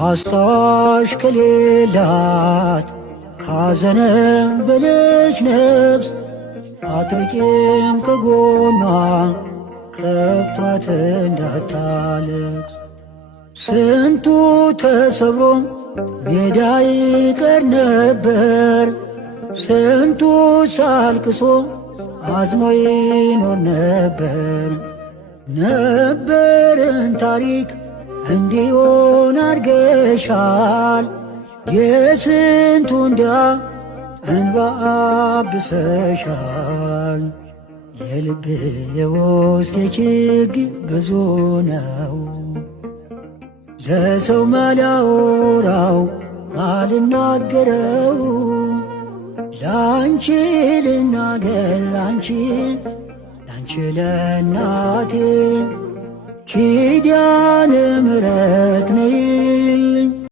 አስታዋሽ ከሌላት ካዘነም በለች ነፍስ አትርቄም ከጎኗ ከብቷት እንዳታለቅስ። ስንቱ ተሰብሮ ሜዳ ይቀር ነበር፣ ስንቱ ሳልቅሶ አዝኖ ይኖር ነበር። ነበርን ታሪክ እንዲሆን አድርገሻል፣ የስንቱን ድሃ እንባ አብሰሻል። የልብ የውስጥ ችግር ብዙ ነው፣ ለሰው ማላወራው ማልናገረው። ላንቺ ልናገር ላንቺ ለእናቴ ኪዳነ ምሕረት ነይ